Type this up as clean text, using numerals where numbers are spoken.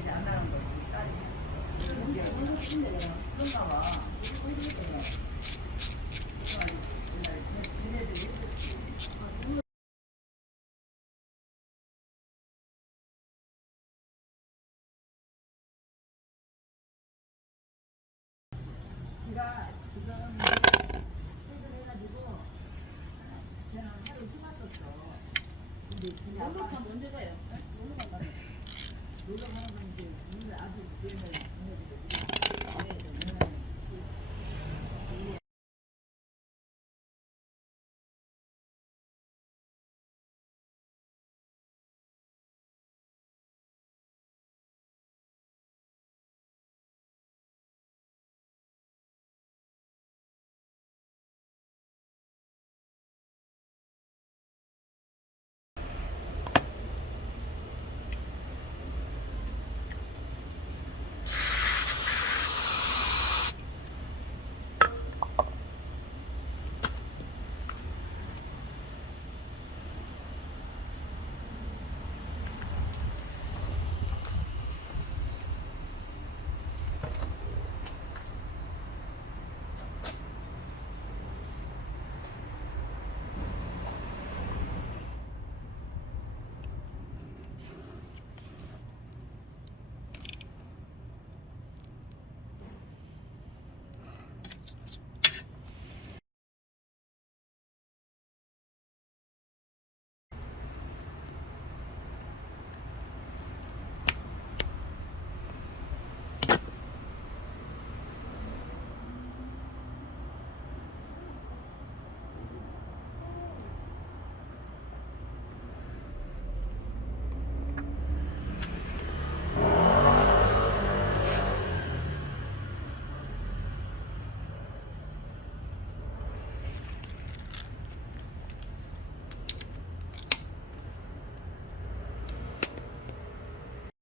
이제 안 나는 거지. 딸이. 그런가 봐. 지가 지금 해가지고 그냥 하루 휴갔었어. 근데 지금 놀러 가면 언제 가요? 놀러 간다며. 놀러 가는 건 이제 오늘 아주 내일 보내주고